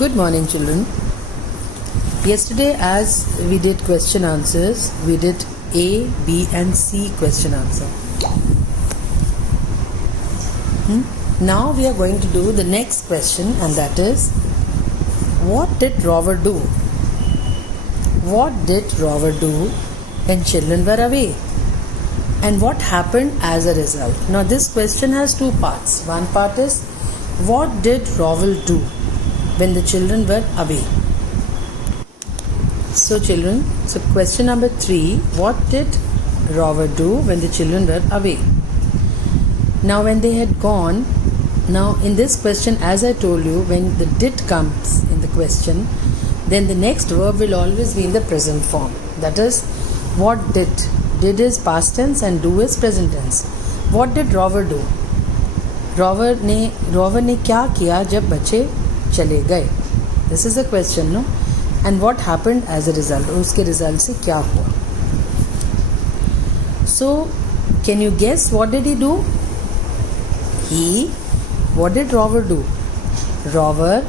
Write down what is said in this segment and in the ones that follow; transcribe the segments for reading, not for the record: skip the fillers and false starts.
Good morning, children. Yesterday, as we did question answers, we did A, B, and C question answer. Now we are going to do the next question, and that is, what did Rover do? What did Rover do when children were away? And what happened as a result? Now, this question has two parts. One part is, what did Rover do when the children were away? So children, question number 3, what did Rover do when the children were away? Now when they had gone, now in this question, as I told you, when the did comes in the question, then the next verb will always be in the present form. That is, what did? Did is past tense and do is present tense. What did Rover do? Rover ने क्या किया जब बच्चे चले गए? This is the question, no? And what happened as a result? उसके result से क्या हुआ? So, can you guess what did he do? What did Rover do? Rover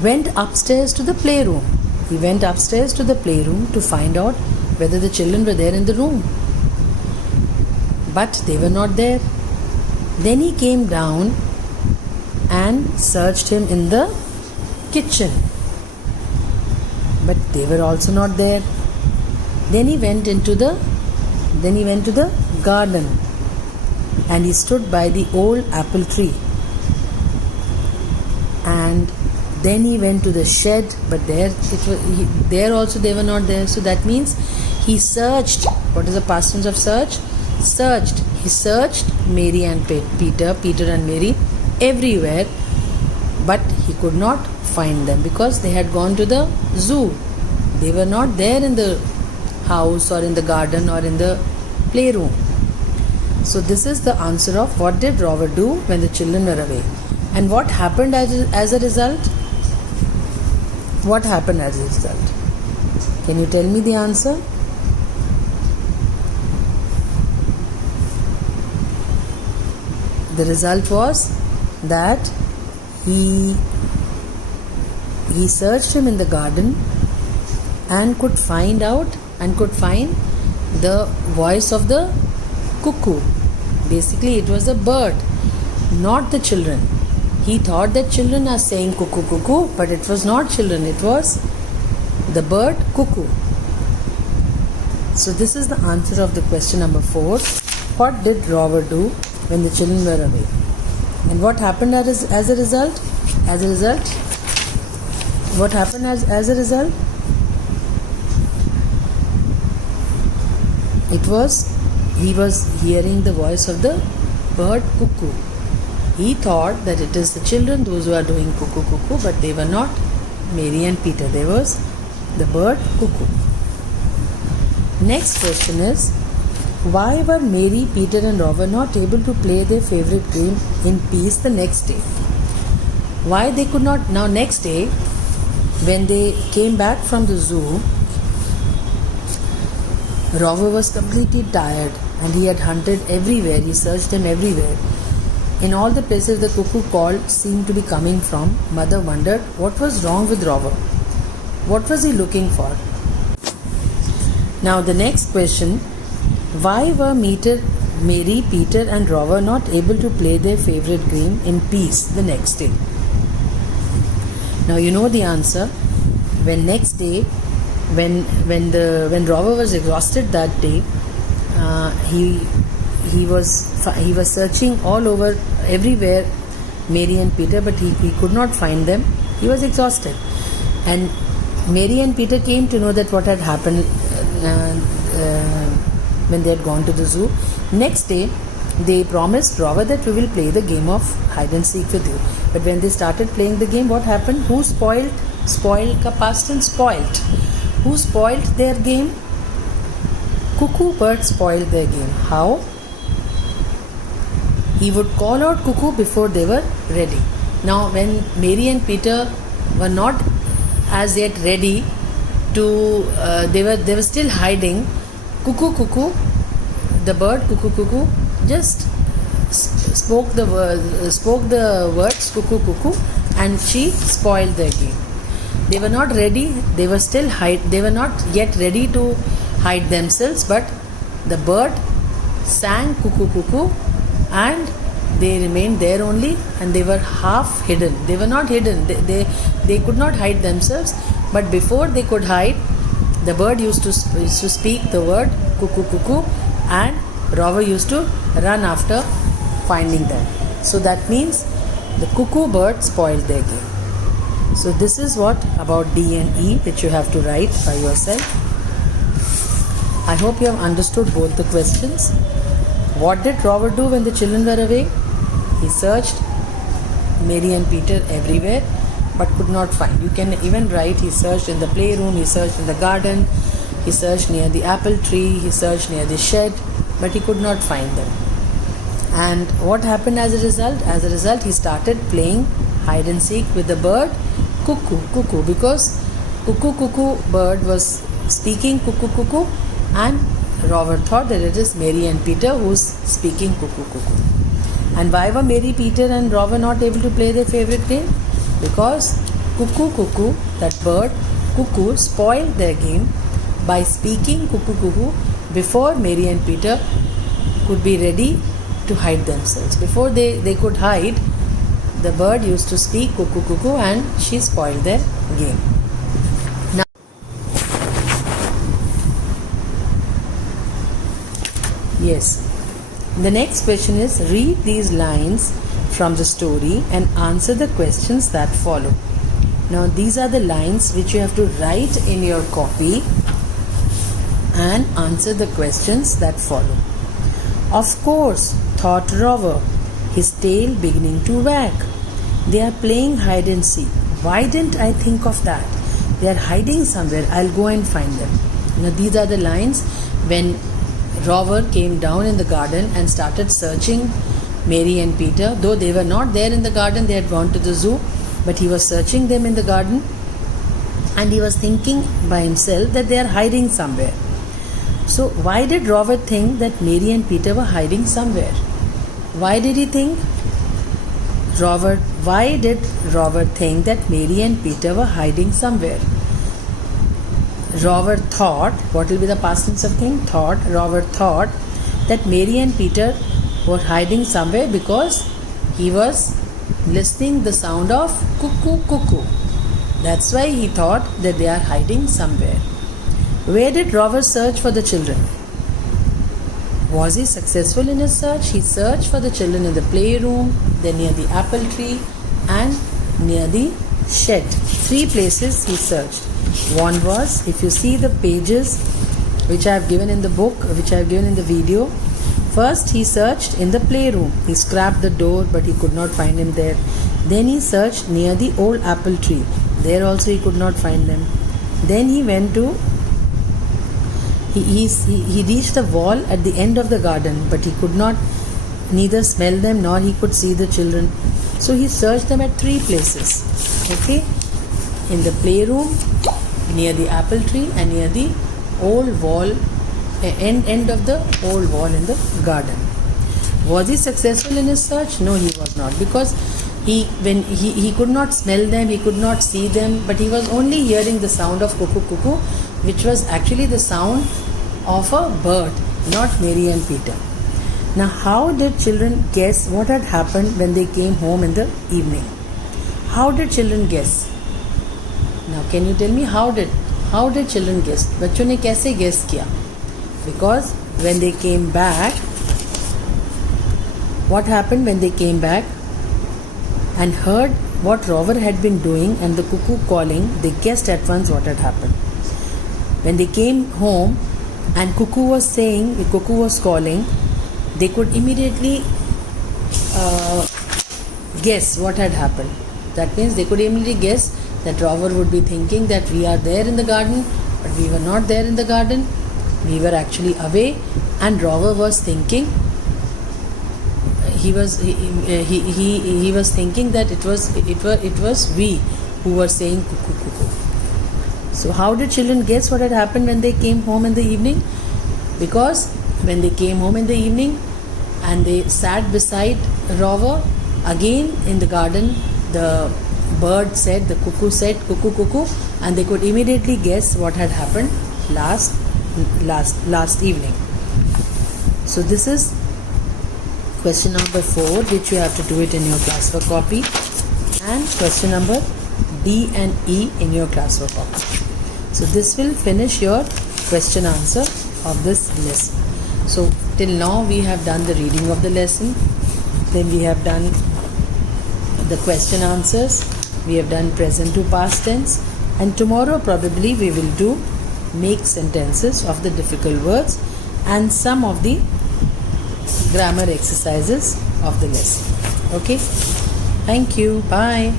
went upstairs to the playroom. He went upstairs to the playroom to find out whether the children were there in the room. But they were not there. Then he came down and searched him in the kitchen. But they were also not there. Then he went to the garden and he stood by the old apple tree. And then he went to the shed, but there also they were not there. So that means he searched. What is the past tense of search? Searched. He searched Mary and Peter and Mary everywhere, but he could not find them because they had gone to the zoo. They were not there in the house or in the garden or in the playroom. So this is the answer of what did Rover do when the children were away. And what happened as a result? What happened as a result? Can you tell me the answer? The result was that he searched him in the garden and could find the voice of the cuckoo. Basically, it was a bird, not the children. He thought that children are saying cuckoo, cuckoo, but it was not children, it was the bird cuckoo. So this is the answer of the question number 4. What did Rover do when the children were away? And what happened as a result? What happened as a result? He was hearing the voice of the bird cuckoo. He thought that it is the children, those who are doing cuckoo, cuckoo, but they were not Mary and Peter. There was the bird cuckoo. Next question is, why were Mary, Peter and Rover not able to play their favorite game in peace the next day? Why they could not? Now next day, when they came back from the zoo, Rover was completely tired and he had hunted everywhere. He searched them everywhere. In all the places the cuckoo call seemed to be coming from, Mother wondered what was wrong with Rover. What was he looking for? Now the next question, why were Mary, Peter and Rover not able to play their favorite game in peace the next day? Now you know the answer. When next day, when Rover was exhausted that day, he was searching all over everywhere Mary and Peter, but he could not find them. He was exhausted, and Mary and Peter came to know that what had happened when they had gone to the zoo. Next day, they promised Rover that we will play the game of hide and seek with you. But when they started playing the game, what happened? Who spoiled? Spoiled ka past tense, spoiled. Who spoiled their game? Cuckoo bird spoiled their game. How? He would call out cuckoo before they were ready. Now when Mary and Peter were not as yet ready to, they were still hiding, cuckoo, cuckoo, the bird cuckoo, cuckoo just spoke the words cuckoo cuckoo, and she spoiled their game. They were not ready. They were still They were not yet ready to hide themselves. But the bird sang cuckoo cuckoo, and they remained there only, and they were half hidden. They were not hidden. They could not hide themselves. But before they could hide, the bird used to speak the word cuckoo cuckoo, and Rover used to run after finding them. So that means the cuckoo bird spoiled their game. So this is what about D and E, which you have to write by yourself. I hope you have understood both the questions. What did Rover do when the children were away? He searched Mary and Peter everywhere, but could not find. You can even write, he searched in the playroom, he searched in the garden, he searched near the apple tree, he searched near the shed, but he could not find them. And what happened as a result? As a result, he started playing hide and seek with the bird cuckoo cuckoo, because cuckoo cuckoo bird was speaking cuckoo cuckoo, and Rover thought that it is Mary and Peter who's speaking cuckoo cuckoo. And why were Mary, Peter and Rover not able to play their favorite game? Because cuckoo cuckoo, that bird cuckoo, spoiled their game by speaking cuckoo cuckoo before Mary and Peter could be ready to hide themselves. Before they could hide, the bird used to speak cuckoo cuckoo, and she spoiled their game. Now, yes, the next question is, read these lines from the story and answer the questions that follow. Now these are the lines which you have to write in your copy and answer the questions that follow. Of course, thought Rover, his tail beginning to wag. They are playing hide and seek. Why didn't I think of that? They are hiding somewhere. I'll go and find them. Now these are the lines when Rover came down in the garden and started searching Mary and Peter. Though they were not there in the garden, they had gone to the zoo, but he was searching them in the garden, and he was thinking by himself that they are hiding somewhere. So why did Rover think that Mary and Peter were hiding somewhere? Why did he think? Why did Rover think that Mary and Peter were hiding somewhere? Rover thought, what will be the past tense of thing? Thought. Rover thought that Mary and Peter were hiding somewhere because he was listening the sound of cuckoo cuckoo. That's why he thought that they are hiding somewhere. Where did Rover search for the children? Was he successful in his search? He searched for the children in the playroom, then near the apple tree, and near the shed. 3 places he searched. One was, if you see the pages which I have given in the book, which I have given in the video, first he searched in the playroom. He scrapped the door, but he could not find him there. Then he searched near the old apple tree. There also he could not find them. Then he went to He reached the wall at the end of the garden, but he could not neither smell them nor he could see the children. So he searched them at 3 places. Okay? In the playroom, near the apple tree, and near the old wall, end of the old wall in the garden. Was he successful in his search? No, he was not, because he could not smell them, he could not see them, but he was only hearing the sound of cuckoo cuckoo, which was actually the sound of a bird, not Mary and Peter. Now, how did children guess what had happened when they came home in the evening? How did children guess? Now, can you tell me how did children guess? बच्चों ने कैसे guess किया? Because when they came back, what happened when they came back and heard what Rover had been doing and the cuckoo calling, they guessed at once what had happened. When they came home and cuckoo was calling, they could immediately guess what had happened. That means they could immediately guess that Rover would be thinking that we are there in the garden, but we were not there in the garden. We were actually away, and Rover was thinking. He was thinking that it was we who were saying cuckoo cuckoo. So how did children guess what had happened when they came home in the evening? Because when they came home in the evening, and they sat beside Rover. Again in the garden, the bird said, the cuckoo said, cuckoo, cuckoo, and they could immediately guess what had happened last evening. So this is question number 4, which you have to do it in your classwork copy, and question number D and E in your classwork copy. So this will finish your question answer of this lesson. So till now we have done the reading of the lesson, then we have done the question answers, we have done present to past tense, and tomorrow probably we will do make sentences of the difficult words and some of the grammar exercises of the lesson. Okay, thank you, bye.